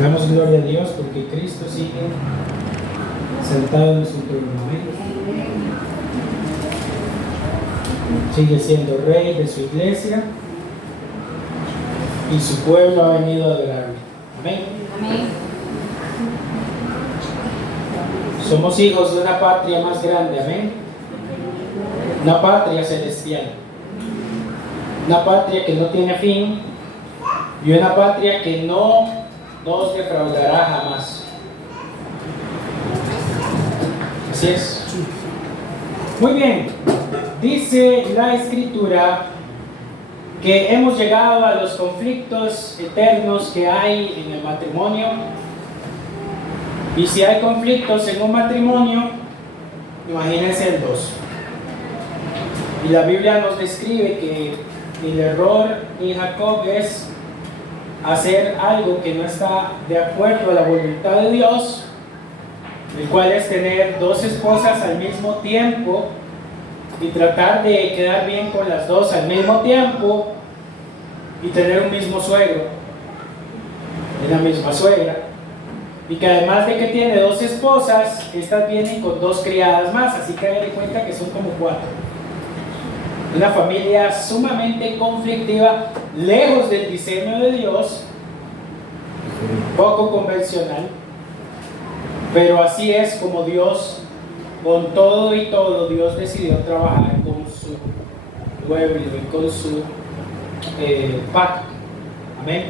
Damos gloria a Dios porque Cristo sigue sentado en su trono. Amén. Sigue siendo rey de su iglesia y su pueblo ha venido a adorarle. Amén. Amén. Somos hijos de una patria más grande. Amén. Una patria celestial. Una patria que no tiene fin y una patria que no nos defraudará jamás. Así es. Muy bien. Dice la Escritura que hemos llegado a los conflictos eternos que hay en el matrimonio. Y si hay conflictos en un matrimonio, imagínense en dos. Y la Biblia nos describe que el error en Jacob es hacer algo que no está de acuerdo a la voluntad de Dios, el cual es tener dos esposas al mismo tiempo y tratar de quedar bien con las dos al mismo tiempo y tener un mismo suegro y la misma suegra, y que además de que tiene dos esposas, estas vienen con dos criadas más, así que hagan de cuenta que son como 4. Una familia sumamente conflictiva, lejos del diseño de Dios, poco convencional, pero así es como Dios, con todo y todo, Dios decidió trabajar con su pueblo y con su pacto. Amén.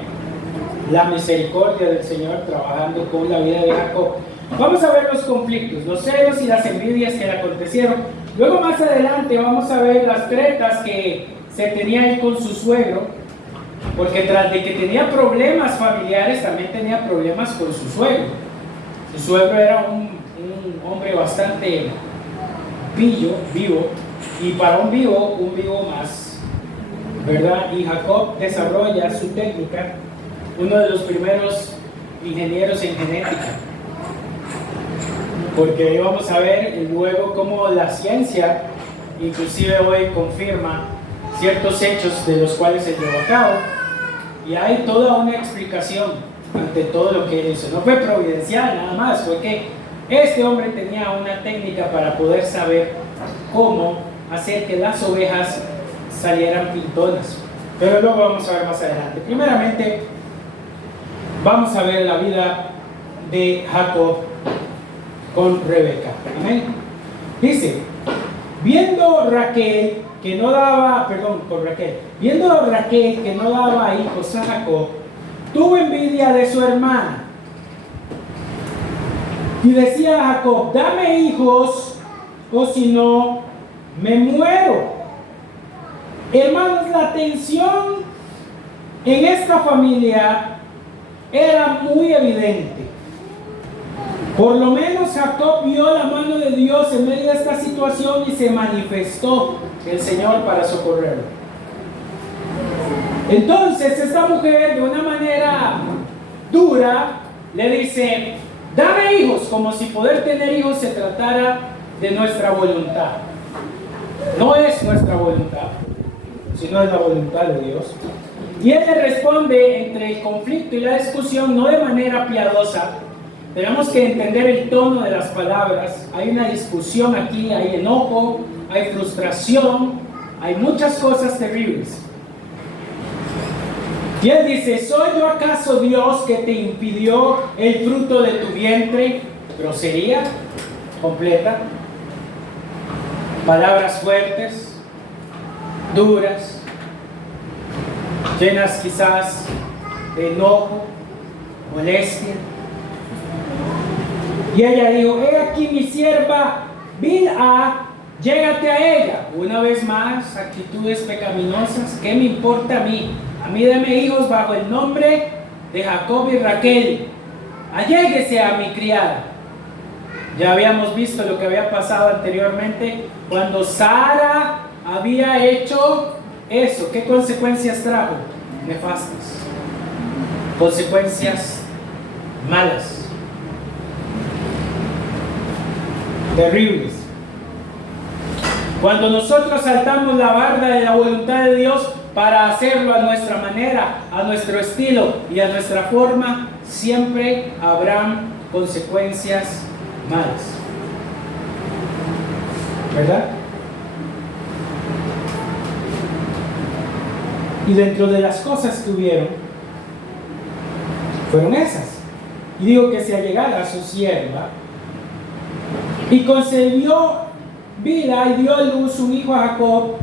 La misericordia del Señor trabajando con la vida de Jacob. Vamos a ver los conflictos, los celos y las envidias que le acontecieron. Luego más adelante vamos a ver las tretas que se tenía él con su suegro, porque tras de que tenía problemas familiares, también tenía problemas con su suegro. Su suegro era un hombre bastante vivo, y para un vivo más, ¿verdad? Y Jacob desarrolla su técnica, uno de los primeros ingenieros en genética, porque ahí vamos a ver luego cómo la ciencia inclusive hoy confirma ciertos hechos de los cuales se llevó a cabo, y hay toda una explicación ante todo lo que él hizo. No fue providencial nada más, fue que este hombre tenía una técnica para poder saber cómo hacer que las ovejas salieran pintonas, pero luego vamos a ver más adelante. Primeramente vamos a ver la vida de Jacob con Rebeca. Amén. Dice, viendo Raquel que no daba hijos a Jacob, tuvo envidia de su hermana y decía a Jacob, dame hijos o si no me muero. Hermanos, la tensión en esta familia era muy evidente. Por lo menos Jacob vio la mano de Dios en medio de esta situación y se manifestó el Señor para socorrerlo. Entonces esta mujer, de una manera dura, le dice, dame hijos, como si poder tener hijos se tratara de nuestra voluntad. No es nuestra voluntad, sino es la voluntad de Dios. Y él le responde entre el conflicto y la discusión, no de manera piadosa. Tenemos que entender el tono de las palabras. Hay una discusión aquí, hay enojo, hay frustración, hay muchas cosas terribles. Y él dice, ¿soy yo acaso Dios que te impidió el fruto de tu vientre? Grosería completa. Palabras fuertes, duras, llenas quizás de enojo, molestia. Y ella dijo, he aquí mi sierva Bilha, llégate a ella. Una vez más, actitudes pecaminosas. ¿Qué me importa a mí? A mí deme hijos bajo el nombre de Jacob y Raquel. Alléguese a mi criada. Ya habíamos visto lo que había pasado anteriormente cuando Sara había hecho eso. ¿Qué consecuencias trajo? Nefastas. Consecuencias malas. Terribles. Cuando nosotros saltamos la barda de la voluntad de Dios para hacerlo a nuestra manera, a nuestro estilo y a nuestra forma, siempre habrán consecuencias malas. ¿Verdad? Y dentro de las cosas que hubieron, fueron esas. Y digo que se allegara a su sierva, y concebió Bilha y dio a luz un hijo a Jacob.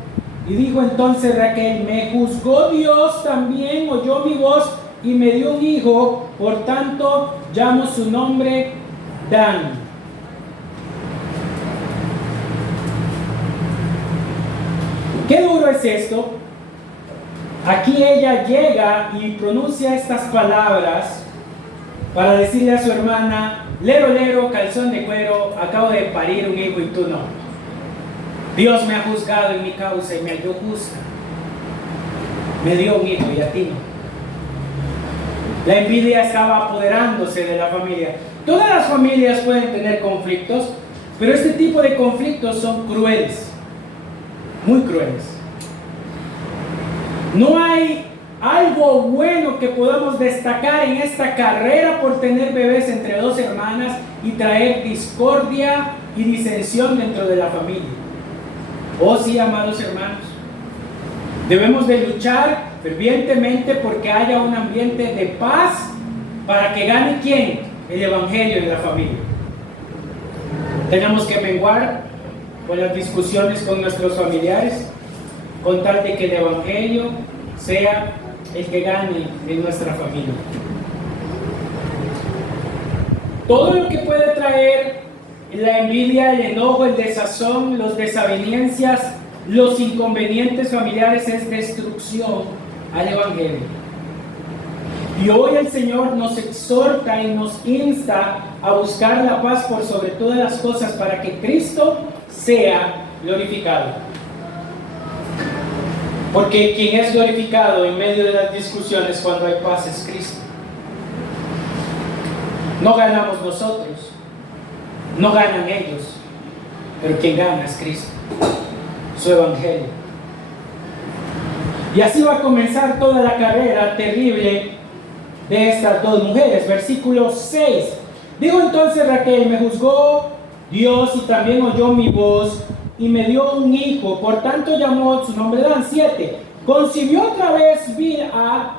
Y dijo entonces Raquel: me juzgó Dios, también oyó mi voz y me dio un hijo, por tanto llamo su nombre Dan. ¿Qué duro es esto? Aquí ella llega y pronuncia estas palabras para decirle a su hermana: lero, lero, calzón de cuero, acabo de parir un hijo y tú no. Dios me ha juzgado en mi causa y me halló justa. Me dio un hijo y a ti no. La envidia estaba apoderándose de la familia. Todas las familias pueden tener conflictos, pero este tipo de conflictos son crueles, muy crueles. No hay algo bueno que podamos destacar en esta carrera por tener bebés entre dos hermanas y traer discordia y disensión dentro de la familia. Oh sí, amados hermanos, debemos de luchar fervientemente porque haya un ambiente de paz para que gane ¿quién? El evangelio en la familia. Tenemos que menguar con las discusiones con nuestros familiares con tal de que el evangelio sea el que gane en nuestra familia. Todo lo que puede traer la envidia, el enojo, el desazón, las desavenencias, los inconvenientes familiares es destrucción al evangelio. Y hoy el Señor nos exhorta y nos insta a buscar la paz por sobre todas las cosas para que Cristo sea glorificado. Porque quien es glorificado en medio de las discusiones cuando hay paz es Cristo. No ganamos nosotros, no ganan ellos, pero quien gana es Cristo, su evangelio. Y así va a comenzar toda la carrera terrible de estas dos mujeres. Versículo 6. Digo entonces Raquel: me juzgó Dios y también oyó mi voz y me dio un hijo, por tanto llamó su nombre Dan. 7. Concibió otra vez Bilha,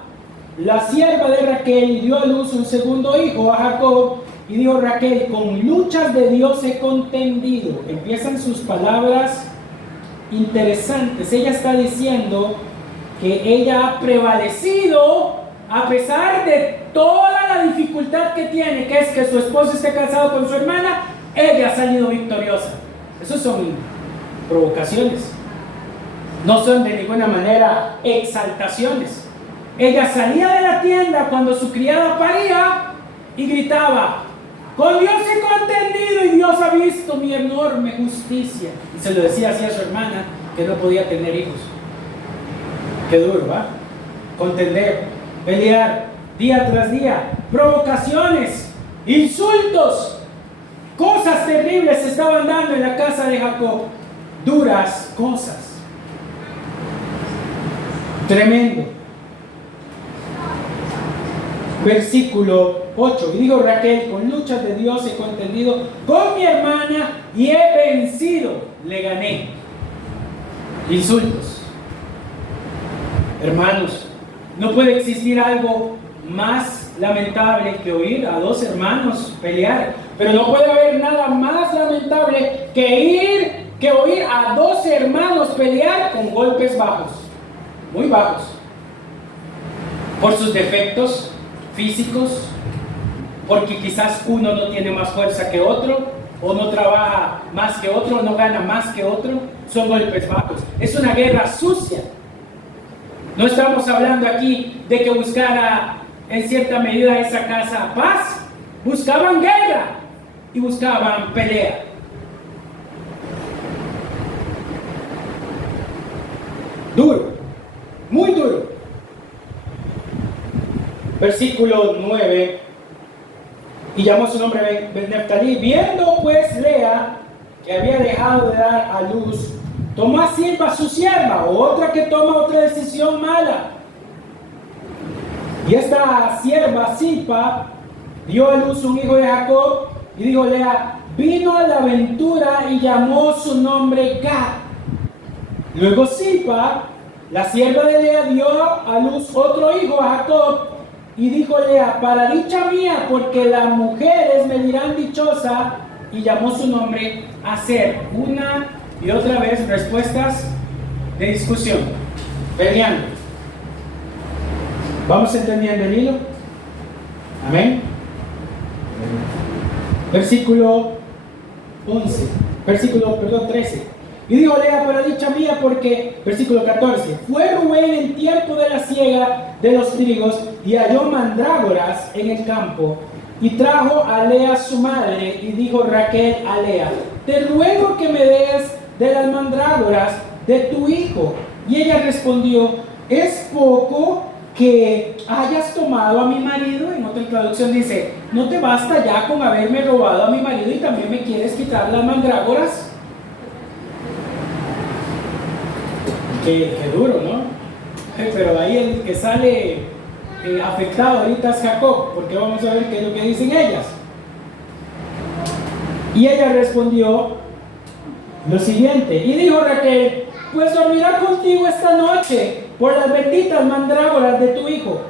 la sierva de Raquel, y dio a luz un segundo hijo a Jacob. Y dijo Raquel: con luchas de Dios he contendido. Empiezan sus palabras interesantes. Ella está diciendo que ella ha prevalecido a pesar de toda la dificultad que tiene, que es que su esposo esté casado con su hermana. Ella ha salido victoriosa. Esos son provocaciones, no son de ninguna manera exaltaciones. Ella salía de la tienda cuando su criada paría y gritaba: con Dios he contendido y Dios ha visto mi enorme justicia. Y se lo decía así a su hermana, que no podía tener hijos. Qué duro, ¿va? Contender, pelear día tras día, provocaciones, insultos, cosas terribles se estaban dando en la casa de Jacob. Duras cosas. Tremendo. Versículo 8. Y dijo Raquel: con luchas de Dios he contendido con mi hermana y he vencido. Le gané. Insultos. Hermanos, no puede existir algo más lamentable que oír a dos hermanos pelear, pero no puede haber nada más lamentable que oír a dos hermanos pelear con golpes bajos, muy bajos, por sus defectos físicos, porque quizás uno no tiene más fuerza que otro, o no trabaja más que otro, no gana más que otro. Son golpes bajos. Es una guerra sucia. No estamos hablando aquí de que buscara en cierta medida esa casa paz. Buscaban guerra y buscaban pelea. Duro, muy duro. Versículo 9. Y llamó su nombre Neftalí. Viendo pues Lea que había dejado de dar a luz, tomó a Silpa su sierva, otra que toma otra decisión mala. Y esta sierva Silpa dio a luz un hijo de Jacob, y dijo Lea, vino a la aventura y llamó su nombre Gad. Luego Silpa, la sierva de Lea, dio a luz otro hijo a Jacob, y dijo Lea, para dicha mía, porque las mujeres me dirán dichosa, y llamó su nombre Aser. Una y otra vez respuestas de discusión, peleando. ¿Vamos entendiendo el hilo? Amén. Versículo 13. Y dijo Lea, para dicha mía, porque, versículo 14, fue Rubén en tiempo de la siega de los trigos y halló mandrágoras en el campo, y trajo a Lea su madre, y dijo Raquel a Lea, te ruego que me des de las mandrágoras de tu hijo. Y ella respondió, es poco que hayas tomado a mi marido. En otra traducción dice, ¿no te basta ya con haberme robado a mi marido y también me quieres quitar las mandrágoras? Qué duro, ¿no? Pero ahí el que sale afectado ahorita es Jacob, porque vamos a ver qué es lo que dicen ellas. Y ella respondió lo siguiente, y dijo Raquel, pues dormirá contigo esta noche por las benditas mandrágoras de tu hijo.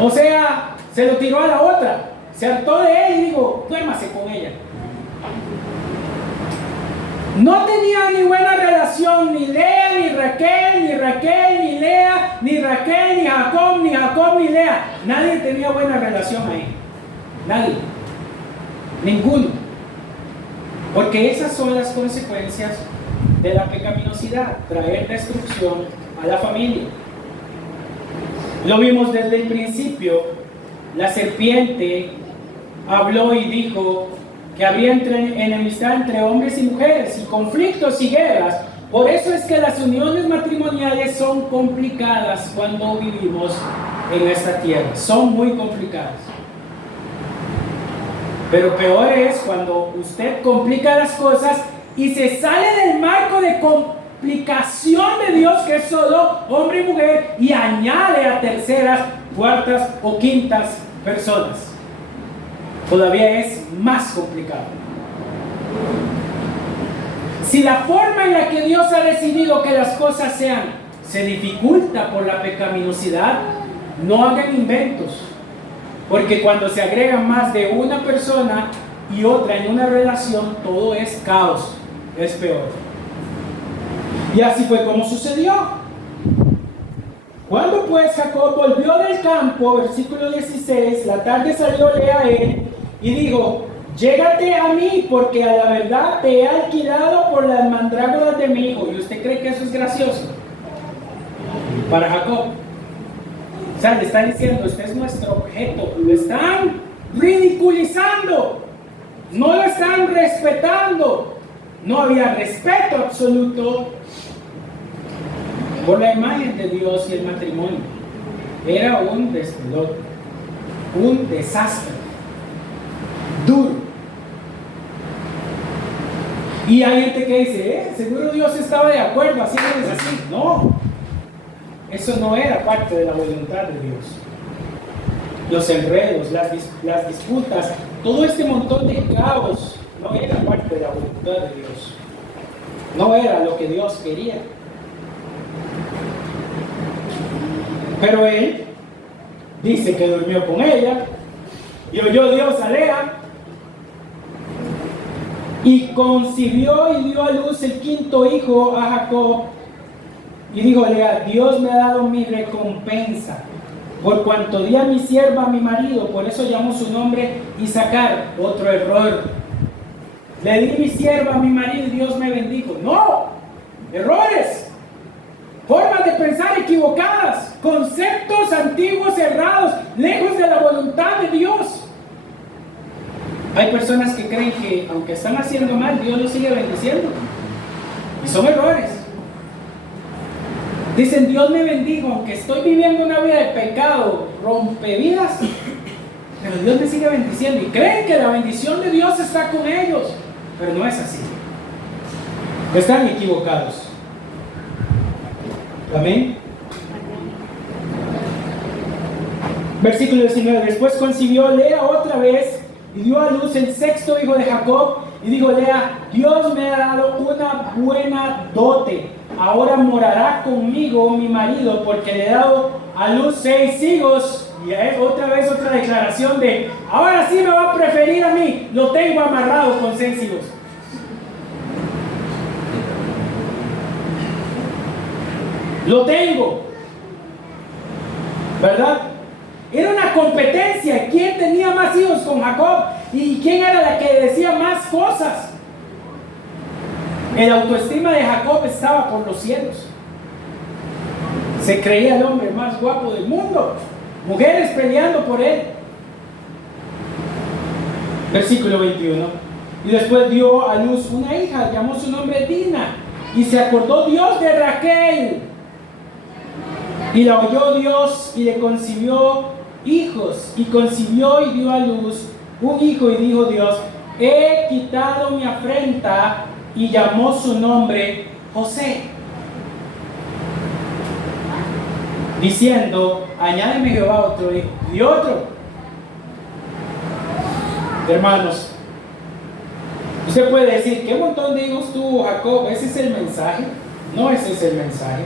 O sea, se lo tiró a la otra, se hartó de él y dijo, duérmase con ella. No tenía ni buena relación ni Lea, ni Raquel, ni Raquel, ni Lea, ni Raquel, ni Jacob, ni Jacob, ni Lea. Nadie tenía buena relación ahí. Nadie. Ninguno. Porque esas son las consecuencias de la pecaminosidad, traer destrucción a la familia. Lo vimos desde el principio. La serpiente habló y dijo que había enemistad entre hombres y mujeres, y conflictos y guerras. Por eso es que las uniones matrimoniales son complicadas cuando vivimos en esta tierra. Son muy complicadas. Pero peor es cuando usted complica las cosas y se sale del marco de complicación de Dios, que es solo hombre y mujer, y añade a terceras, cuartas o quintas personas. Todavía es más complicado. Si la forma en la que Dios ha decidido que las cosas sean se dificulta por la pecaminosidad, no hagan inventos, porque cuando se agregan más de una persona y otra en una relación, todo es caos, es peor. Y así fue como sucedió. Cuando pues Jacob volvió del campo, versículo 16, la tarde salió Lea a él y dijo, llégate a mí, porque a la verdad te he alquilado por las mandrágoras de mi hijo. ¿Y usted cree que eso es gracioso para Jacob? O sea, le están diciendo, usted es nuestro objeto. Lo están ridiculizando, no lo están respetando. No había respeto absoluto por la imagen de Dios y el matrimonio. Era un despelote, un desastre duro. Y hay gente que dice, seguro Dios estaba de acuerdo haciéndoles así. No, eso no era parte de la voluntad de Dios. Los enredos, las disputas, todo este montón de caos no era parte de la voluntad de Dios. No era lo que Dios quería. Pero él dice que durmió con ella y oyó Dios a Lea, y concibió y dio a luz el quinto hijo a Jacob. Y dijo Lea, Dios me ha dado mi recompensa, por cuanto di a mi sierva a mi marido, por eso llamo su nombre Isaacar. Otro error. Le di mi sierva a mi marido y Dios me bendijo. No, errores, formas de pensar equivocadas, conceptos antiguos errados, lejos de la voluntad de Dios. Hay personas que creen que aunque están haciendo mal, Dios los sigue bendiciendo, y son errores. Dicen, Dios me bendijo, aunque estoy viviendo una vida de pecado, rompevidas, pero Dios me sigue bendiciendo, y creen que la bendición de Dios está con ellos, pero no es así. Están equivocados. Amén. Versículo 19. Después concibió Lea otra vez y dio a luz el sexto hijo de Jacob. Y dijo Lea: Dios me ha dado una buena dote. Ahora morará conmigo mi marido, porque le he dado a luz 6 hijos. Y otra vez otra declaración de: ahora sí me va a preferir a mí. Lo tengo amarrado con 6 hijos. Lo tengo. ¿Verdad? Era una competencia. ¿Quién tenía más hijos con Jacob? ¿Y quién era la que decía más cosas? El autoestima de Jacob estaba por los cielos. Se creía el hombre más guapo del mundo. Mujeres peleando por él. Versículo 21. Y después dio a luz una hija, llamó su nombre Dina. Y se acordó Dios de Raquel. Y la oyó Dios y le concibió hijos. Y concibió y dio a luz un hijo. Y dijo Dios: he quitado mi afrenta. Y llamó su nombre José, diciendo: añádeme Jehová otro hijo. Y otro. Hermanos, usted puede decir: ¿qué montón de hijos tuvo Jacob? ¿Ese es el mensaje? No, ese es el mensaje.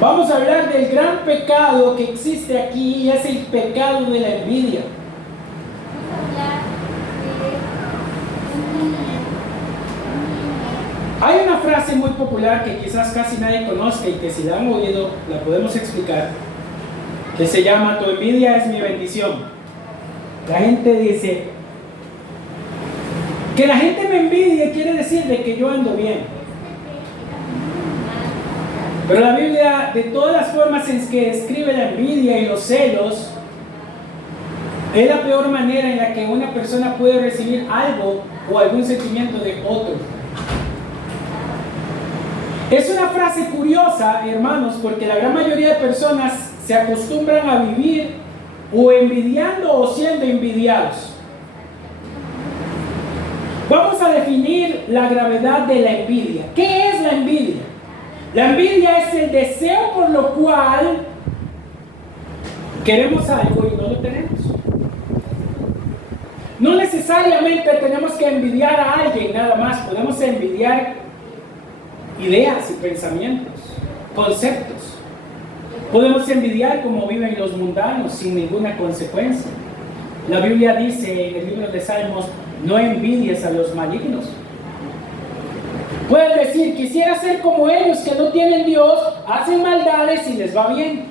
Vamos a hablar del gran pecado que existe aquí, y es el pecado de la envidia. Hay una frase muy popular que quizás casi nadie conozca, y que si la han oído la podemos explicar, que se llama: tu envidia es mi bendición. La gente dice: que la gente me envidie quiere decir de que yo ando bien. Pero la Biblia, de todas las formas en que describe la envidia y los celos, es la peor manera en la que una persona puede recibir algo o algún sentimiento de otro. Es una frase curiosa, hermanos, porque la gran mayoría de personas se acostumbran a vivir o envidiando o siendo envidiados. Vamos a definir la gravedad de la envidia. ¿Qué es la envidia? La envidia es el deseo por lo cual queremos algo y no lo tenemos. No necesariamente tenemos que envidiar a alguien nada más. Podemos envidiar ideas y pensamientos, conceptos. Podemos envidiar cómo viven los mundanos sin ninguna consecuencia. La Biblia dice en el libro de Salmos: no envidies a los malignos. Puedes decir: quisiera ser como ellos, que no tienen Dios, hacen maldades y les va bien.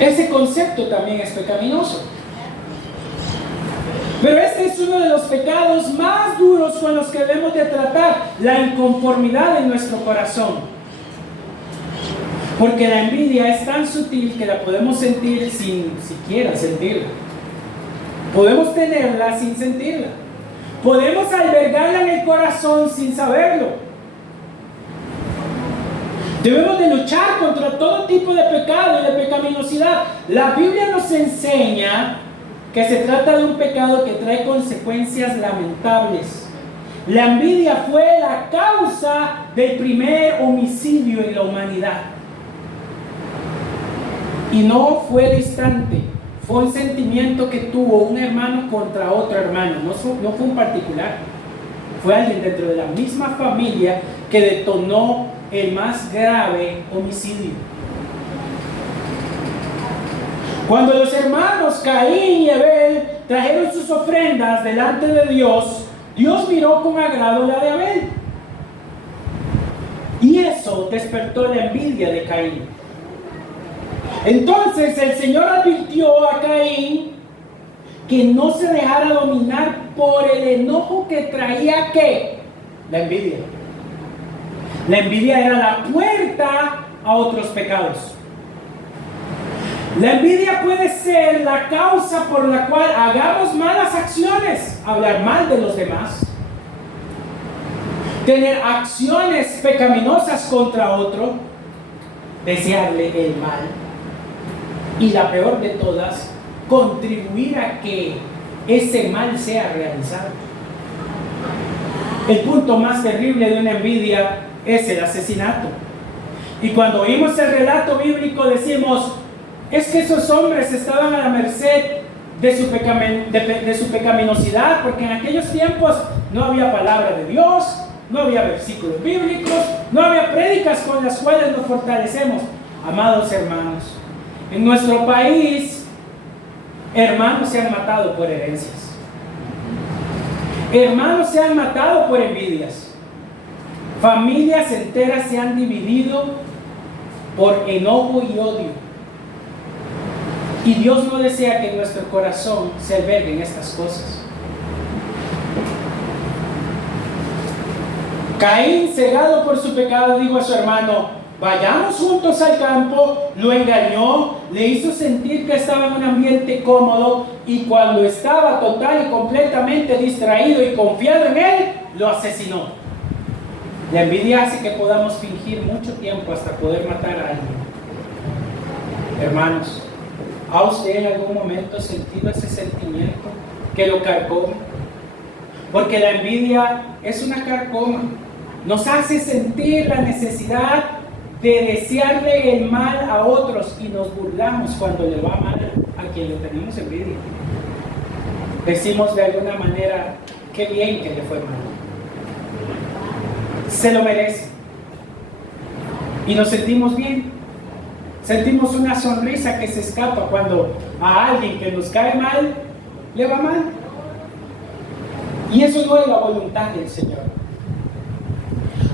Ese concepto también es pecaminoso. Pero este es uno de los pecados más duros con los que debemos de tratar: la inconformidad en nuestro corazón. Porque la envidia es tan sutil que la podemos sentir sin siquiera sentirla. Podemos tenerla sin sentirla. Podemos albergarla en el corazón sin saberlo. Debemos de luchar contra todo tipo de pecado y de pecaminosidad. La Biblia nos enseña que se trata de un pecado que trae consecuencias lamentables. La envidia fue la causa del primer homicidio en la humanidad. Y no fue distante. Fue un sentimiento que tuvo un hermano contra otro hermano. No fue un particular. Fue alguien dentro de la misma familia que detonó el más grave homicidio. Cuando los hermanos Caín y Abel trajeron sus ofrendas delante de Dios, Dios miró con agrado la de Abel. Y eso despertó la envidia de Caín. Entonces el Señor advirtió a Caín que no se dejara dominar por el enojo que traía ¿qué? La envidia. La envidia era la puerta a otros pecados. La envidia puede ser la causa por la cual hagamos malas acciones, hablar mal de los demás, tener acciones pecaminosas contra otro, desearle el mal, y la peor de todas, contribuir a que ese mal sea realizado. El punto más terrible de una envidia es el asesinato. Y cuando oímos el relato bíblico decimos, es que esos hombres estaban a la merced de su pecaminosidad, porque en aquellos tiempos no había palabra de Dios, no había versículos bíblicos, no había prédicas con las cuales nos fortalecemos. Amados hermanos, en nuestro país, hermanos se han matado por herencias. Hermanos se han matado por envidias. Familias enteras se han dividido por enojo y odio. Y Dios no desea que en nuestro corazón se alberguen estas cosas. Caín, cegado por su pecado, dijo a su hermano, vayamos juntos al campo. Lo engañó, le hizo sentir que estaba en un ambiente cómodo, y cuando estaba total y completamente distraído y confiado en él, lo asesinó. La envidia hace que podamos fingir mucho tiempo hasta poder matar a alguien. Hermanos, ¿ha usted en algún momento sentido ese sentimiento que lo carcome? Porque la envidia es una carcoma. Nos hace sentir la necesidad de desearle el mal a otros, y nos burlamos cuando le va mal a quien le tenemos envidia. Decimos de alguna manera, qué bien que le fue mal. Se lo merece. Y nos sentimos bien. Sentimos una sonrisa que se escapa cuando a alguien que nos cae mal, le va mal. Y eso no es la voluntad del Señor.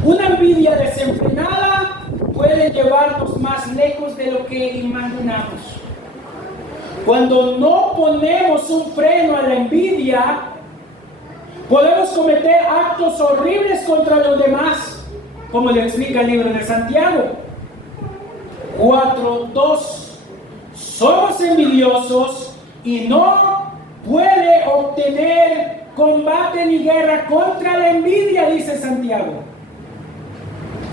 Una envidia desenfrenada puede llevarnos más lejos de lo que imaginamos. Cuando no ponemos un freno a la envidia, podemos cometer actos horribles contra los demás, como le explica el libro de Santiago 4:2. Somos envidiosos y no puede obtener combate ni guerra contra la envidia, dice Santiago.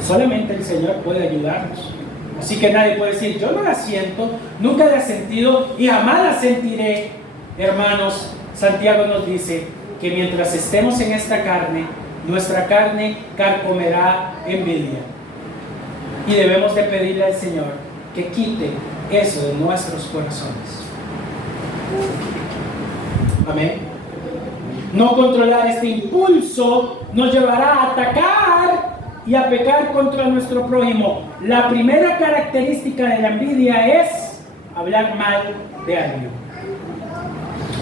Solamente el Señor puede ayudarnos. Así que nadie puede decir, yo no la siento, nunca la he sentido y jamás la sentiré. Hermanos, Santiago nos dice que mientras estemos en esta carne, nuestra carne carcomerá envidia. Y debemos de pedirle al Señor que quite eso de nuestros corazones. Amén. No controlar este impulso nos llevará a atacar y a pecar contra nuestro prójimo. La primera característica de la envidia es hablar mal de alguien.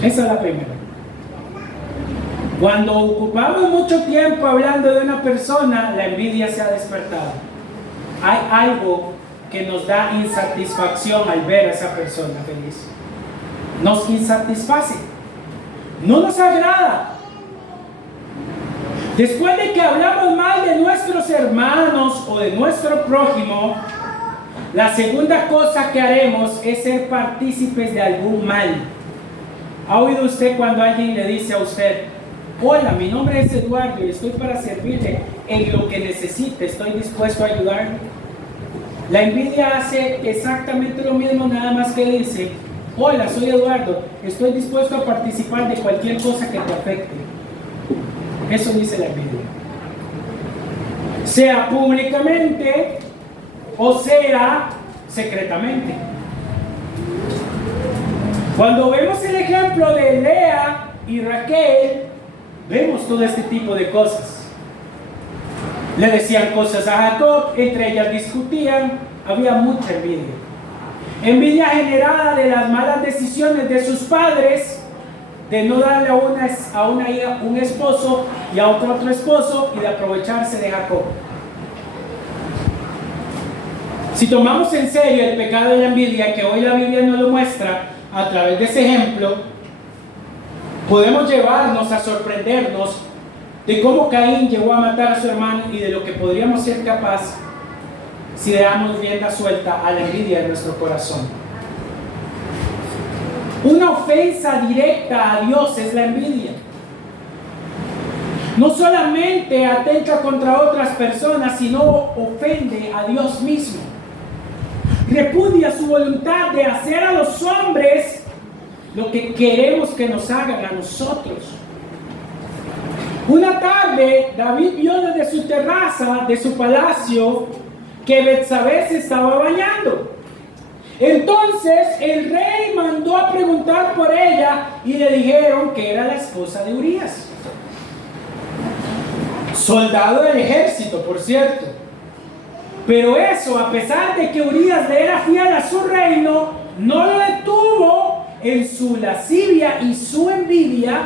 Esa es la primera. Cuando ocupamos mucho tiempo hablando de una persona, la envidia se ha despertado. Hay algo que nos da insatisfacción al ver a esa persona feliz. Nos insatisface. No nos agrada. Después de que hablamos mal de nuestros hermanos o de nuestro prójimo, la segunda cosa que haremos es ser partícipes de algún mal. ¿Ha oído usted cuando alguien le dice a usted, hola, mi nombre es Eduardo y estoy para servirle en lo que necesite, estoy dispuesto a ayudarle? La envidia hace exactamente lo mismo, nada más que dice, hola, soy Eduardo, estoy dispuesto a participar de cualquier cosa que te afecte. Eso dice la envidia. Sea públicamente o sea secretamente. Cuando vemos el ejemplo de Lea y Raquel, vemos todo este tipo de cosas. Le decían cosas a Jacob, entre ellas discutían, había mucha envidia. Envidia generada de las malas decisiones de sus padres, de no darle a una hija un esposo y a otro esposo, y de aprovecharse de Jacob. Si tomamos en serio el pecado de la envidia, que hoy la Biblia nos lo muestra a través de ese ejemplo, podemos llevarnos a sorprendernos de cómo Caín llegó a matar a su hermano y de lo que podríamos ser capaces si le damos rienda suelta a la envidia de nuestro corazón. Una ofensa directa a Dios es la envidia. No solamente atenta contra otras personas, sino ofende a Dios mismo. Repudia su voluntad de hacer a los hombres lo que queremos que nos hagan a nosotros. Una tarde, David vio desde su terraza, de su palacio, que Betsabé se estaba bañando. Entonces el rey mandó a preguntar por ella y le dijeron que era la esposa de Urías, soldado del ejército, por cierto. Pero eso, a pesar de que Urías le era fiel a su reino, no lo detuvo en su lascivia y su envidia,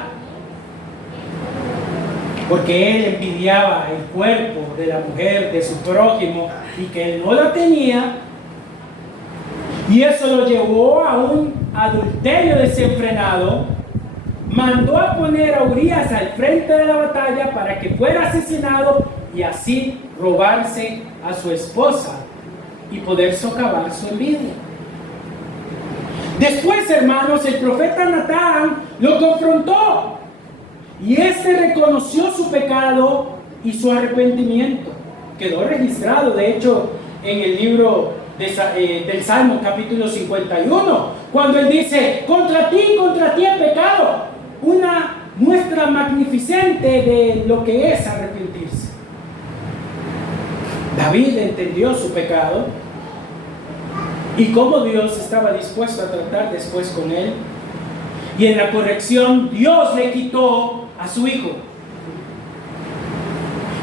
porque él envidiaba el cuerpo de la mujer de su prójimo y que él no la tenía, y eso lo llevó a un adulterio desenfrenado. Mandó a poner a Urías al frente de la batalla para que fuera asesinado y así robarse a su esposa y poder socavar su envidia. Después, hermanos, el profeta Natán lo confrontó y este reconoció su pecado y su arrepentimiento. Quedó registrado, de hecho, en el libro del Salmo capítulo 51, cuando él dice: contra ti he pecado. Una muestra magnificente de lo que es arrepentirse. David entendió su pecado y cómo Dios estaba dispuesto a tratar después con él. Y en la corrección Dios le quitó a su hijo.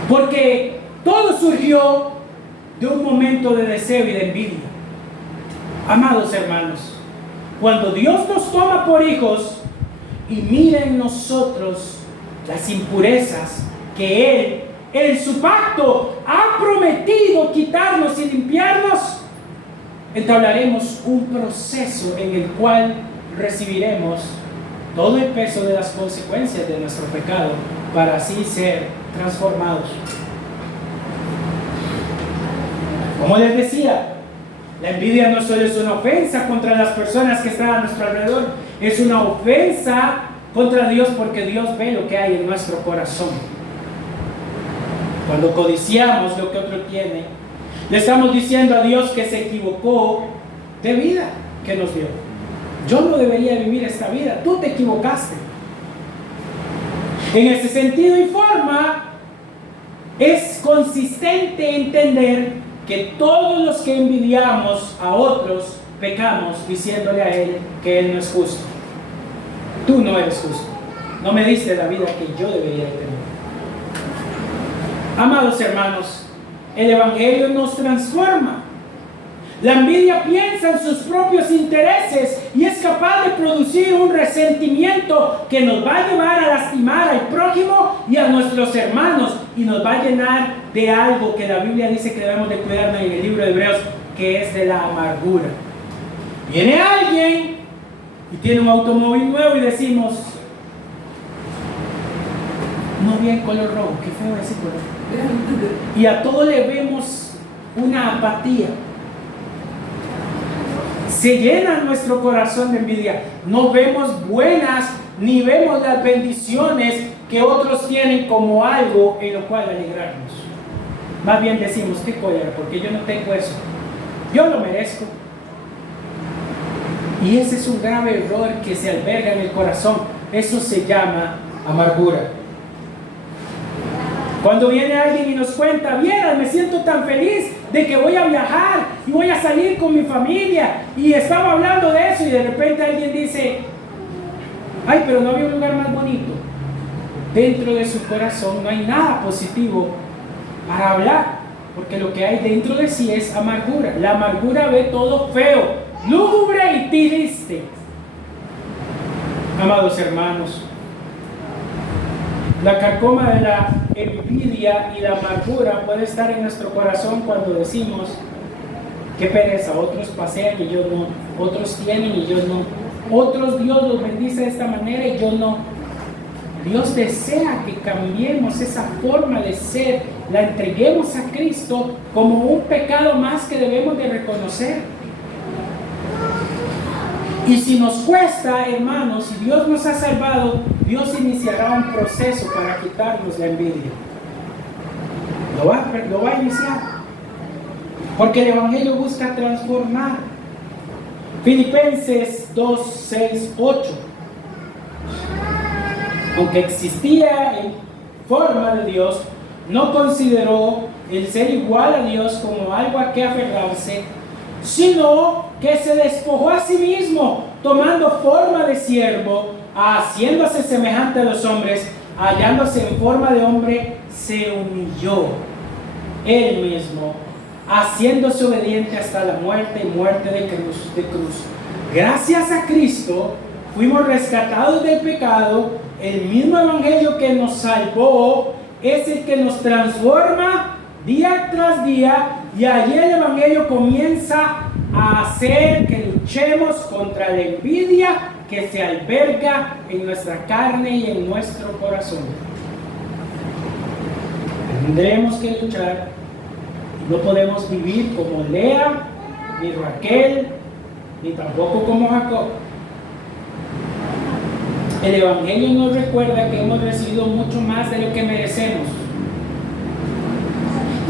Porque todo surgió de un momento de deseo y de envidia. Amados hermanos, cuando Dios nos toma por hijos y mira en nosotros las impurezas que Él en su pacto ha prometido quitarnos y limpiarnos, entablaremos un proceso en el cual recibiremos todo el peso de las consecuencias de nuestro pecado para así ser transformados. Como les decía, la envidia no solo es una ofensa contra las personas que están a nuestro alrededor, es una ofensa contra Dios, porque Dios ve lo que hay en nuestro corazón. Cuando codiciamos lo que otro tiene, le estamos diciendo a Dios que se equivocó de vida que nos dio. Yo no debería vivir esta vida, tú te equivocaste. En ese sentido y forma, es consistente entender que todos los que envidiamos a otros pecamos diciéndole a Él que Él no es justo. Tú no eres justo, no me diste la vida que yo debería tener. Amados hermanos, el Evangelio nos transforma. La envidia piensa en sus propios intereses y es capaz de producir un resentimiento que nos va a llevar a lastimar al prójimo y a nuestros hermanos, y nos va a llenar de algo que la Biblia dice que debemos de cuidarnos en el libro de Hebreos, que es de la amargura. Viene alguien y tiene un automóvil nuevo y decimos: no vi el color rojo, qué feo ese color. Y a todo le vemos una apatía. Se llena nuestro corazón de envidia. No vemos buenas ni vemos las bendiciones que otros tienen como algo en lo cual alegrarnos. Más bien decimos: qué cólera, porque yo no tengo eso, yo lo merezco. Y ese es un grave error que se alberga en el corazón. Eso se llama amargura. Cuando viene alguien y nos cuenta: vieras, me siento tan feliz de que voy a viajar y voy a salir con mi familia, y estaba hablando de eso, y de repente alguien dice: ay, pero no había un lugar más bonito. Dentro de su corazón no hay nada positivo para hablar, porque lo que hay dentro de sí es amargura. La amargura ve todo feo, lúgubre y triste. Amados hermanos, la carcoma de la envidia y la amargura puede estar en nuestro corazón cuando decimos: qué pereza, otros pasean y yo no, otros tienen y yo no, otros Dios los bendice de esta manera y yo no. Dios desea que cambiemos esa forma de ser, la entreguemos a Cristo como un pecado más que debemos de reconocer. Y si nos cuesta, hermanos, si Dios nos ha salvado, Dios iniciará un proceso para quitarnos la envidia. Lo va a iniciar. Porque el Evangelio busca transformar. Filipenses 2, 6, 8. Aunque existía en forma de Dios, no consideró el ser igual a Dios como algo a que aferrarse, sino que se despojó a sí mismo, tomando forma de siervo, haciéndose semejante a los hombres, hallándose en forma de hombre, se humilló él mismo, haciéndose obediente hasta la muerte y muerte de cruz. Gracias a Cristo fuimos rescatados del pecado. El mismo evangelio que nos salvó es el que nos transforma día tras día, y allí el evangelio comienza a hacer que luchemos contra la envidia que se alberga en nuestra carne y en nuestro corazón. Tendremos que luchar. No podemos vivir como Lea, ni Raquel, ni tampoco como Jacob. El evangelio nos recuerda que hemos recibido mucho más de lo que merecemos.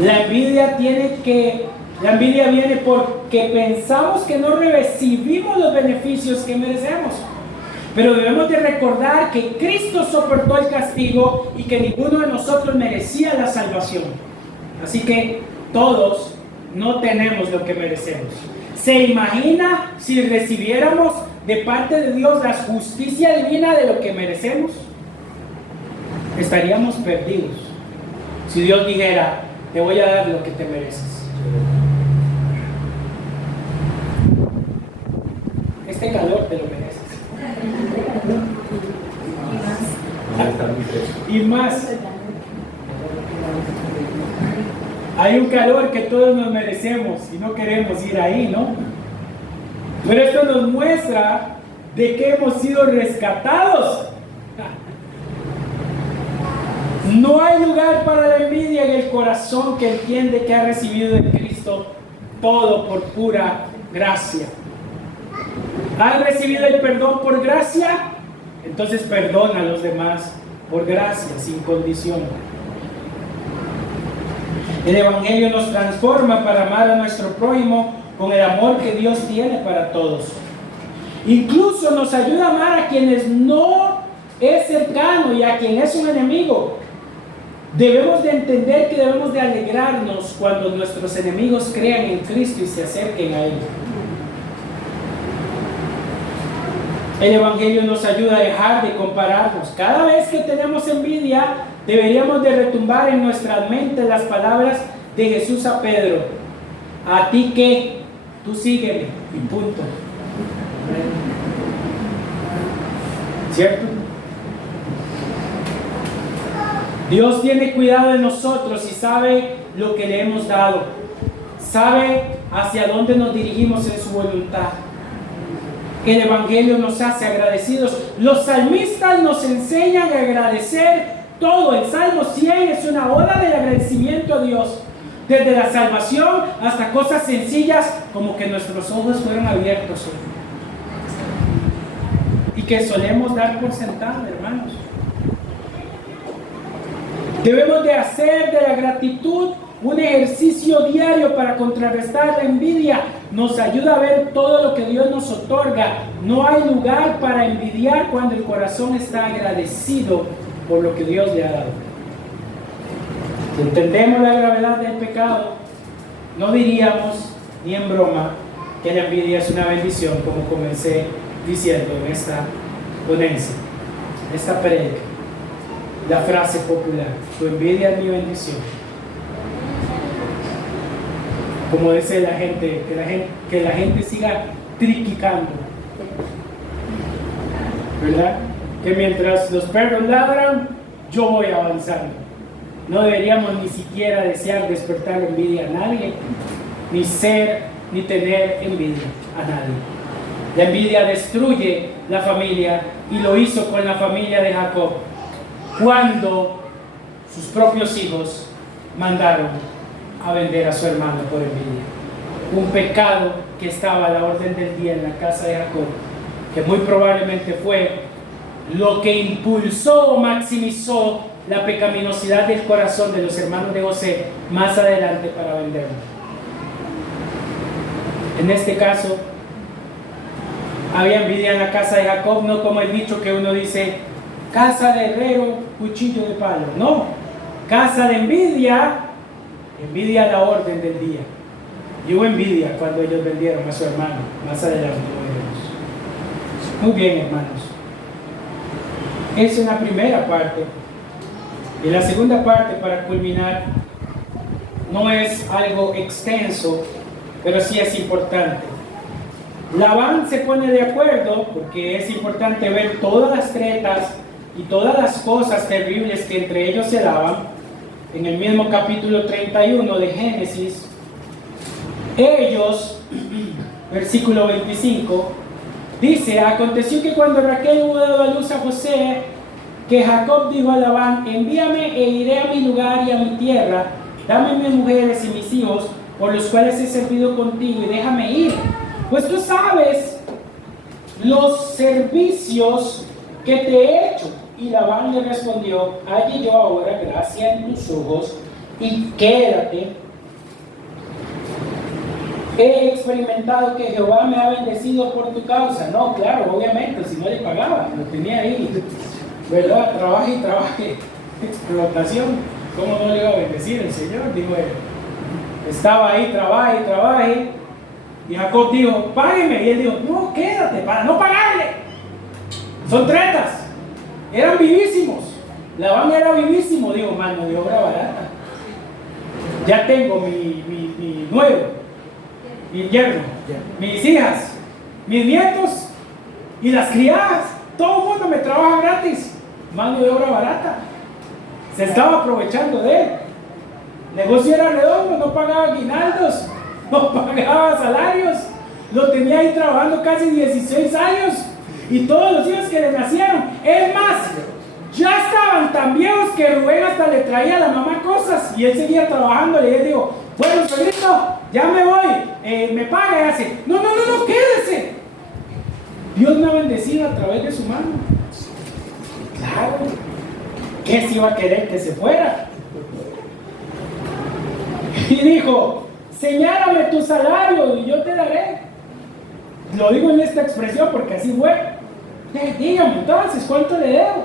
La envidia viene porque pensamos que no recibimos los beneficios que merecemos. Pero debemos de recordar que Cristo soportó el castigo y que ninguno de nosotros merecía la salvación. Así que todos no tenemos lo que merecemos. ¿Se imagina si recibiéramos de parte de Dios la justicia divina de lo que merecemos? Estaríamos perdidos. Si Dios dijera, te voy a dar lo que te mereces. Este calor te lo mereces. Y más. Hay un calor que todos nos merecemos y no queremos ir ahí, ¿no? Pero esto nos muestra de que hemos sido rescatados. No hay lugar para la envidia en el corazón que entiende que ha recibido de Cristo todo por pura gracia. ¿Han recibido el perdón por gracia? Entonces perdona a los demás por gracia, sin condición. El evangelio nos transforma para amar a nuestro prójimo con el amor que Dios tiene para todos. Incluso nos ayuda a amar a quienes no es cercano y a quien es un enemigo. Debemos de entender que debemos de alegrarnos cuando nuestros enemigos crean en Cristo y se acerquen a Él. El evangelio nos ayuda a dejar de compararnos. Cada vez que tenemos envidia, deberíamos de retumbar en nuestras mentes las palabras de Jesús a Pedro: a ti que, tú sígueme, y punto. ¿Cierto? Dios tiene cuidado de nosotros y sabe lo que le hemos dado. Sabe hacia dónde nos dirigimos en su voluntad. El evangelio nos hace agradecidos. Los salmistas nos enseñan a agradecer todo. El Salmo 100 es una oda del agradecimiento a Dios. Desde la salvación hasta cosas sencillas como que nuestros ojos fueron abiertos hoy. Y que solemos dar por sentado, hermanos. Debemos de hacer de la gratitud un ejercicio diario para contrarrestar la envidia. Nos ayuda a ver todo lo que Dios nos otorga. No hay lugar para envidiar cuando el corazón está agradecido por lo que Dios le ha dado. Si entendemos la gravedad del pecado, no diríamos ni en broma que la envidia es una bendición, como comencé diciendo en esta ponencia, esta prédica. La frase popular: tu envidia es mi bendición. Como dice la gente, que la gente siga triquicando, ¿verdad? Que mientras los perros ladran, yo voy avanzando. No deberíamos ni siquiera desear despertar envidia a nadie, ni tener envidia a nadie. La envidia destruye la familia, y lo hizo con la familia de Jacob, cuando sus propios hijos mandaron a vender a su hermano por envidia. Un pecado que estaba a la orden del día en la casa de Jacob, que muy probablemente fue lo que impulsó o maximizó la pecaminosidad del corazón de los hermanos de José más adelante para venderlo. En este caso, había envidia en la casa de Jacob, no como el dicho que uno dice: casa de herrero, cuchillo de palo. No, casa de envidia, envidia la orden del día. Y hubo envidia cuando ellos vendieron a su hermano. Más adelante lo veremos. Muy bien, hermanos. Esa es la primera parte. Y la segunda parte, para culminar, no es algo extenso, pero sí es importante. Labán se pone de acuerdo porque es importante ver todas las tretas y todas las cosas terribles que entre ellos se daban. En el mismo capítulo 31 de Génesis, ellos, versículo 25, dice: aconteció que cuando Raquel hubo dado a luz a José, que Jacob dijo a Labán: envíame e iré a mi lugar y a mi tierra, dame mis mujeres y mis hijos, por los cuales he servido contigo, y déjame ir, pues tú sabes los servicios que te he hecho. Y Labán le respondió: halle yo ahora gracia en tus ojos, y quédate. He experimentado que Jehová me ha bendecido por tu causa. No, claro, obviamente, si no le pagaba, lo tenía ahí, ¿verdad? Trabaje y trabaje, explotación. ¿Cómo no le iba a bendecir el Señor? Dijo él. Estaba ahí, trabaje y trabaje. Y Jacob dijo: págueme. Y él dijo: no, quédate, para no pagarle. Son tretas. Eran vivísimos. Labán era vivísimo. Digo, mano de obra barata. Ya tengo mi nuevo, mi yerno, mis hijas, mis nietos y las criadas. Todo el mundo me trabaja gratis. Mano de obra barata. Se estaba aprovechando de él. El negocio era redondo, no pagaba aguinaldos, no pagaba salarios. Lo tenía ahí trabajando casi 16 años. Y todos los hijos que le nacieron, es más, ya estaban tan viejos que Rubén hasta le traía a la mamá cosas. Y él seguía trabajando. Y él dijo: bueno, solito, ya me voy, me paga. Y hace: no, quédese. Dios me ha bendecido a través de su mano. Claro, ¿qué se iba a querer que se fuera? Y dijo: señálame tu salario y yo te daré. Lo digo en esta expresión porque así fue. Dígame entonces, ¿cuánto le debo?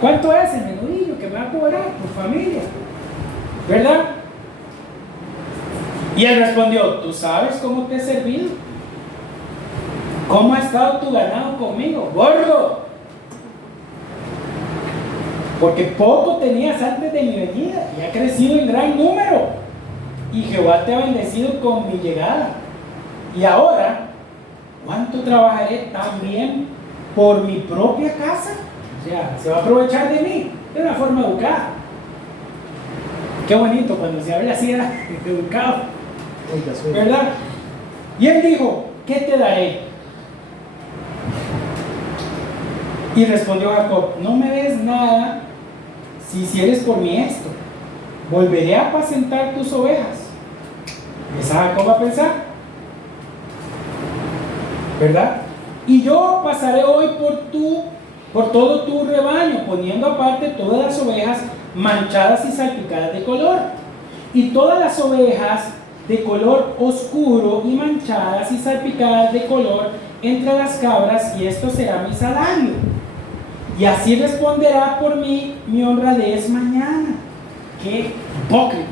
¿Cuánto es el menudillo que me va a cobrar por familia? ¿Verdad? Y él respondió: tú sabes cómo te he servido, cómo ha estado tu ganado conmigo, gordo, porque poco tenías antes de mi venida y ha crecido en gran número, y Jehová te ha bendecido con mi llegada. Y ahora, ¿cuánto trabajaré también por mi propia casa? O sea, se va a aprovechar de mí de una forma educada. Qué bonito cuando se habla así, era educado, ¿verdad? Y él dijo: ¿qué te daré? Y respondió Jacob: no me des nada si hicieres por mí esto. Volveré a apacentar tus ovejas. Empieza Jacob a pensar, ¿verdad? Y yo pasaré hoy por todo tu rebaño, poniendo aparte todas las ovejas manchadas y salpicadas de color, y todas las ovejas de color oscuro y manchadas y salpicadas de color entre las cabras, y esto será mi salario. Y así responderá por mí mi honradez mañana. Qué hipócrita,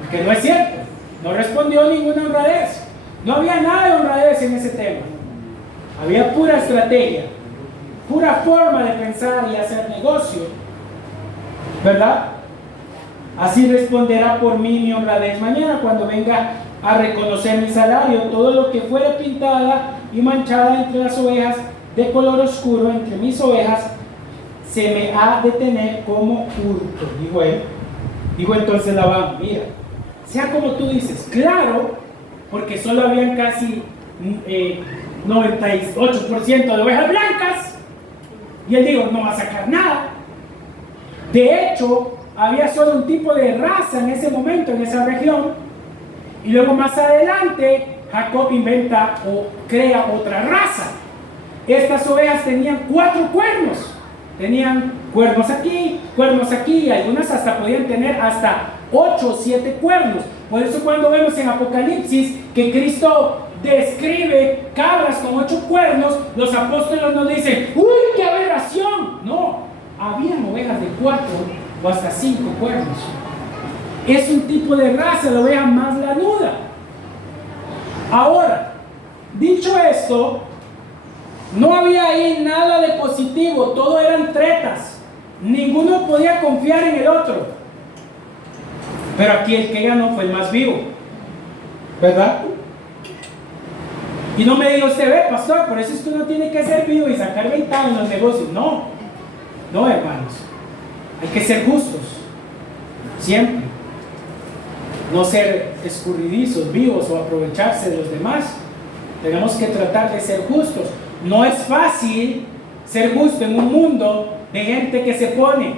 porque no es cierto, no respondió ninguna honradez. No había nada de honradez en ese tema. Había pura estrategia, pura forma de pensar y hacer negocio, ¿verdad? Así responderá por mí mi honradez mañana, cuando venga a reconocer mi salario. Todo lo que fuere pintada y manchada entre las ovejas de color oscuro, entre mis ovejas, se me ha de tener como hurto, dijo él. Dijo entonces Labán: mira, sea como tú dices. Claro, porque solo habían casi 98% de ovejas blancas, y él dijo: no va a sacar nada. De hecho, había solo un tipo de raza en ese momento, en esa región, y luego más adelante Jacob inventa o crea otra raza. Estas ovejas tenían 4 cuernos. Tenían cuernos aquí, y algunas hasta podían tener hasta 8 o 7 cuernos. Por eso cuando vemos en Apocalipsis que Cristo describe cabras con 8 cuernos, los apóstoles nos dicen: ¡uy, qué aberración! No, habían ovejas de 4 o hasta 5 cuernos. es un tipo de raza, la oveja más lanuda. Ahora, dicho esto, no había ahí nada de positivo, todo eran tretas. Ninguno podía confiar en el otro. Pero aquí el que ganó fue el más vivo, ¿verdad? Y no me diga usted, ve, pastor, por eso es que uno tiene que ser vivo y sacar ventaja en los negocios. No, no, hermanos. Hay que ser justos, siempre. No ser escurridizos, vivos o aprovecharse de los demás. Tenemos que tratar de ser justos. No es fácil ser justo en un mundo de gente que se pone,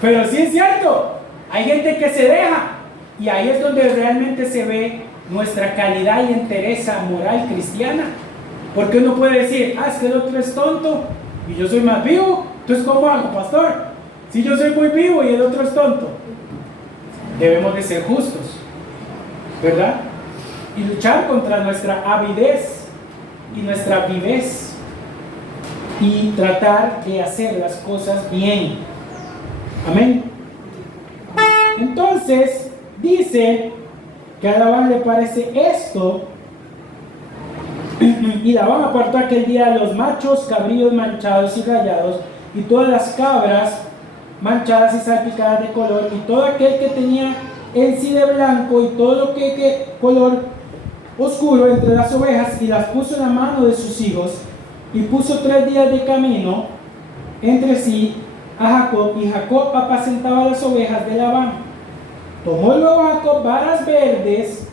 pero sí es cierto, hay gente que se deja, y ahí es donde realmente se ve nuestra calidad y entereza moral cristiana. Porque uno puede decir, es que el otro es tonto y yo soy más vivo, entonces ¿cómo hago, pastor? Si yo soy muy vivo y el otro es tonto. Debemos de ser justos, ¿verdad? Y luchar contra nuestra avidez y nuestra vivez y tratar de hacer las cosas bien. Amén. Entonces dice que a Labán le parece esto, y Labán apartó aquel día a los machos cabríos manchados y rayados, y todas las cabras manchadas y salpicadas de color, y todo aquel que tenía en sí de blanco, y todo lo que color oscuro entre las ovejas, y las puso en la mano de sus hijos, y puso 3 días de camino entre sí a Jacob, y Jacob apacentaba las ovejas de Labán. Tomó luego Jacob varas verdes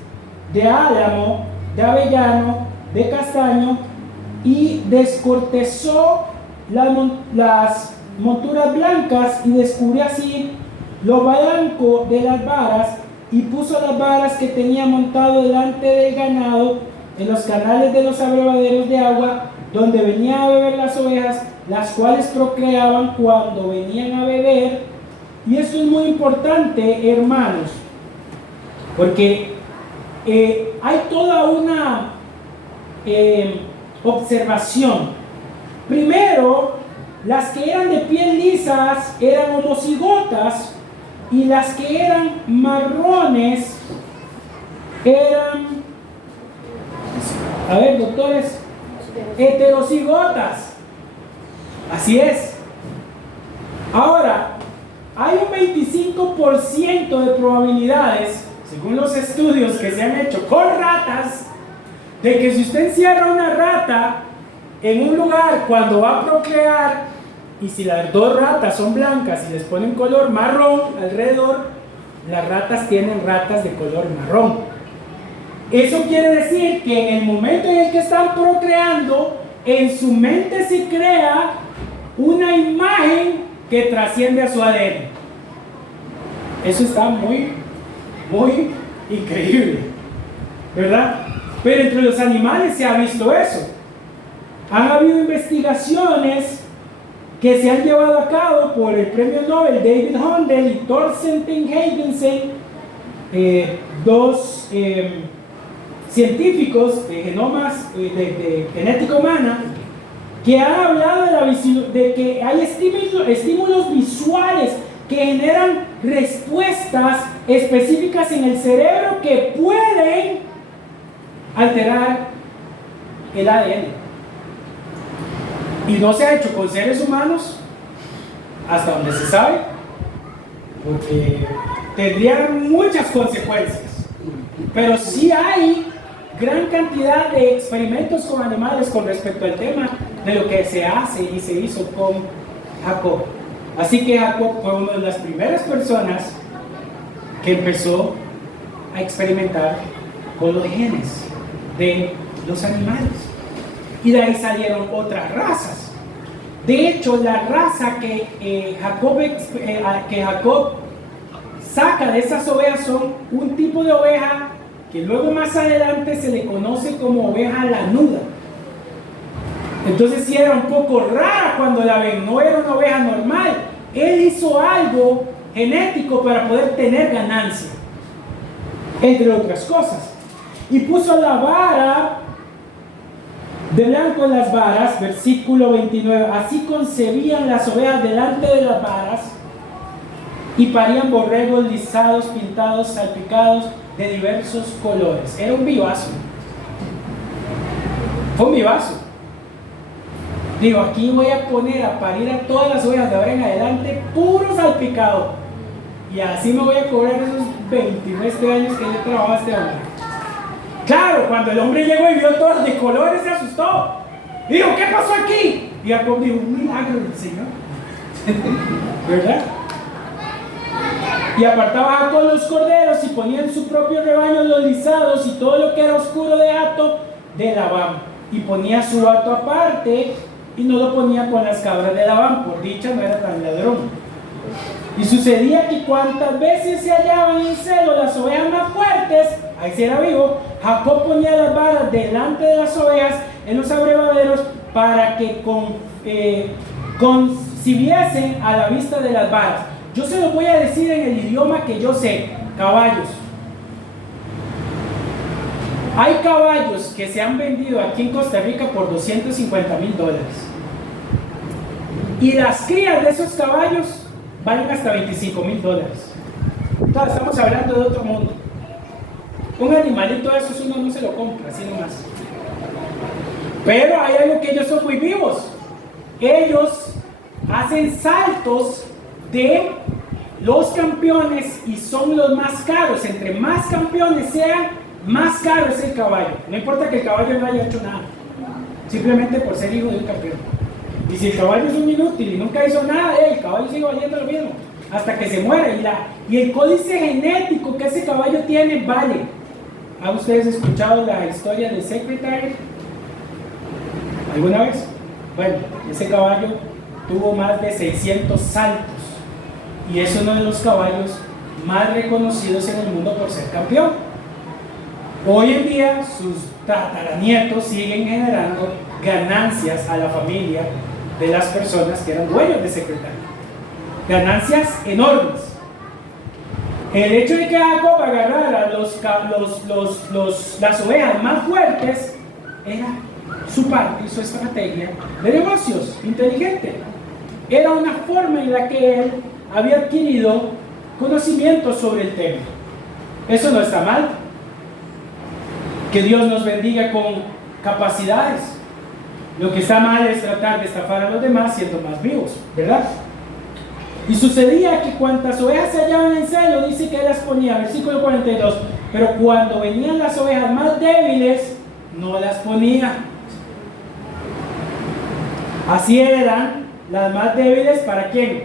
de álamo, de avellano, de castaño, y descortezó las monturas blancas, y descubrió así lo blanco de las varas, y puso las varas que tenía montado delante del ganado en los canales de los abrevaderos de agua, donde venían a beber las ovejas, las cuales procreaban cuando venían a beber. Y esto es muy importante, hermanos, porque hay toda una observación. Primero, las que eran de piel lisas eran homocigotas, y las que eran marrones eran, a ver, doctores, heterocigotas. Así es. Ahora, hay un 25% de probabilidades, según los estudios que se han hecho con ratas, de que si usted encierra una rata en un lugar cuando va a procrear, y si las 2 ratas son blancas y les ponen color marrón alrededor, las ratas tienen ratas de color marrón. Eso quiere decir que en el momento en el que están procreando, en su mente se crea una imagen que trasciende a su ADN. Eso está muy, muy increíble, ¿verdad? Pero entre los animales se ha visto eso. Han habido investigaciones que se han llevado a cabo por el premio Nobel David Hundel y Thorsten Haydensen, 2 científicos de genomas de genética humana, que han hablado de que hay estímulos visuales que generan respuestas específicas en el cerebro que pueden alterar el ADN. Y no se ha hecho con seres humanos, hasta donde se sabe, porque tendrían muchas consecuencias. Pero sí hay gran cantidad de experimentos con animales con respecto al tema de lo que se hace y se hizo con Jacob. Así que Jacob fue una de las primeras personas que empezó a experimentar con los genes de los animales. Y de ahí salieron otras razas. De hecho, la raza que Jacob saca de esas ovejas son un tipo de oveja que luego más adelante se le conoce como oveja lanuda. Entonces sí era un poco rara cuando la ven, no era una oveja normal. Él hizo algo genético para poder tener ganancia, entre otras cosas. Y puso la vara de blanco en las varas, versículo 29. Así concebían las ovejas delante de las varas, y parían borregos lisados, pintados, salpicados de diversos colores. Era un vivazo. Fue un vivazo. Digo, aquí voy a poner a parir a todas las ovejas de ahora en adelante puro salpicado. Y así me voy a cobrar esos 29 años que yo trabajaba este hombre. Claro, cuando el hombre llegó y vio todas de colores, se asustó. Dijo, ¿qué pasó aquí? Y Jacob dijo, un milagro del Señor. ¿Verdad? Y apartaba a todos los corderos y ponía en su propio rebaño los lisados y todo lo que era oscuro de hato de Labán. Y ponía su hato aparte y no lo ponía con las cabras de Labán. Por dicha no era tan ladrón. Y sucedía que cuantas veces se hallaban en celo las ovejas más fuertes, ahí sí era vivo, Jacob ponía las varas delante de las ovejas en los abrevaderos para que concibiesen a la vista de las varas. Yo se lo voy a decir en el idioma que yo sé, caballos. Hay caballos que se han vendido aquí en Costa Rica por $250,000. Y las crías de esos caballos valen hasta $25,000. Entonces estamos hablando de otro mundo. Un animalito de esos uno no se lo compra, así nomás. Pero hay algo que ellos son muy vivos. Ellos hacen saltos de los campeones y son los más caros. Entre más campeones sean, más caro es el caballo. No importa que el caballo no haya hecho nada, simplemente por ser hijo de un campeón. Y si el caballo es un inútil y nunca hizo nada, el caballo sigue valiendo lo mismo hasta que se muera. Y el códice genético que ese caballo tiene vale. ¿Han ustedes escuchado la historia de Secretary? ¿Alguna vez? Bueno, ese caballo tuvo más de 600 saltos y es uno de los caballos más reconocidos en el mundo por ser campeón. Hoy en día sus tataranietos siguen generando ganancias a la familia de las personas que eran dueños de Secretary. Ganancias enormes. El hecho de que Jacob agarrara las ovejas más fuertes era su parte y su estrategia de negocios inteligente. Era una forma en la que él había adquirido conocimiento sobre el tema. Eso no está mal. Que Dios nos bendiga con capacidades. Lo que está mal es tratar de estafar a los demás siendo más vivos, ¿verdad? Y sucedía que cuantas ovejas se hallaban en celo, dice que él las ponía, versículo 42, pero cuando venían las ovejas más débiles, no las ponía. Así eran las más débiles, ¿para quién?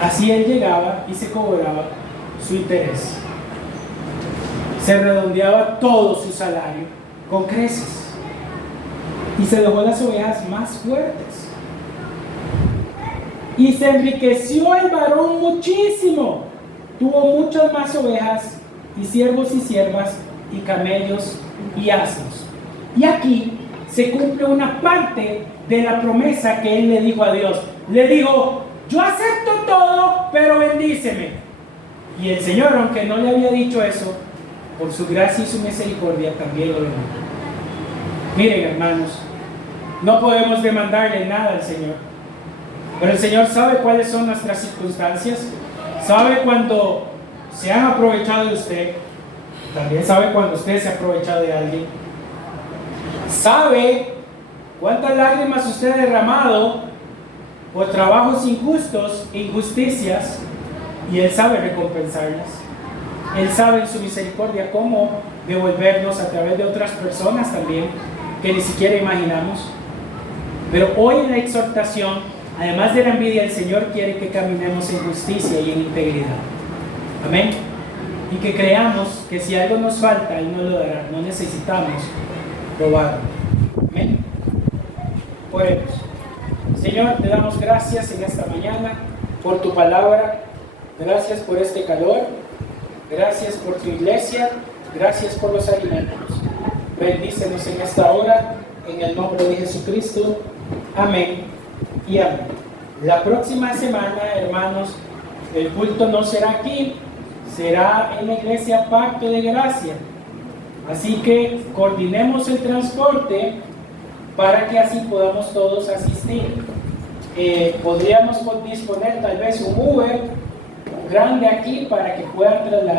Así él llegaba y se cobraba su interés. Se redondeaba todo su salario con creces y se dejó las ovejas más fuertes. Y se enriqueció el varón muchísimo. Tuvo muchas más ovejas y siervos y siervas y camellos y asnos. Y aquí se cumple una parte de la promesa que él le dijo a Dios. Le dijo, yo acepto todo, pero bendíceme. Y el Señor, aunque no le había dicho eso, por su gracia y su misericordia también lo bendijo. Miren, hermanos, no podemos demandarle nada al Señor, pero el Señor sabe cuáles son nuestras circunstancias, sabe cuando se han aprovechado de usted, también sabe cuando usted se ha aprovechado de alguien, sabe cuántas lágrimas usted ha derramado por trabajos injustos e injusticias, y Él sabe recompensarlas. Él sabe en su misericordia cómo devolvernos a través de otras personas también que ni siquiera imaginamos. Pero hoy en la exhortación, además de la envidia, el Señor quiere que caminemos en justicia y en integridad. Amén. Y que creamos que si algo nos falta, Él nos lo dará. No necesitamos probarlo. Amén. Oremos. Señor, te damos gracias en esta mañana por tu palabra. Gracias por este calor. Gracias por tu iglesia. Gracias por los alimentos. Bendícenos en esta hora. En el nombre de Jesucristo. Amén y amén. La próxima semana, hermanos, el culto no será aquí, será en la iglesia Pacto de Gracia. Así que coordinemos el transporte para que así podamos todos asistir. podríamos disponer tal vez un Uber grande aquí para que puedan trasladar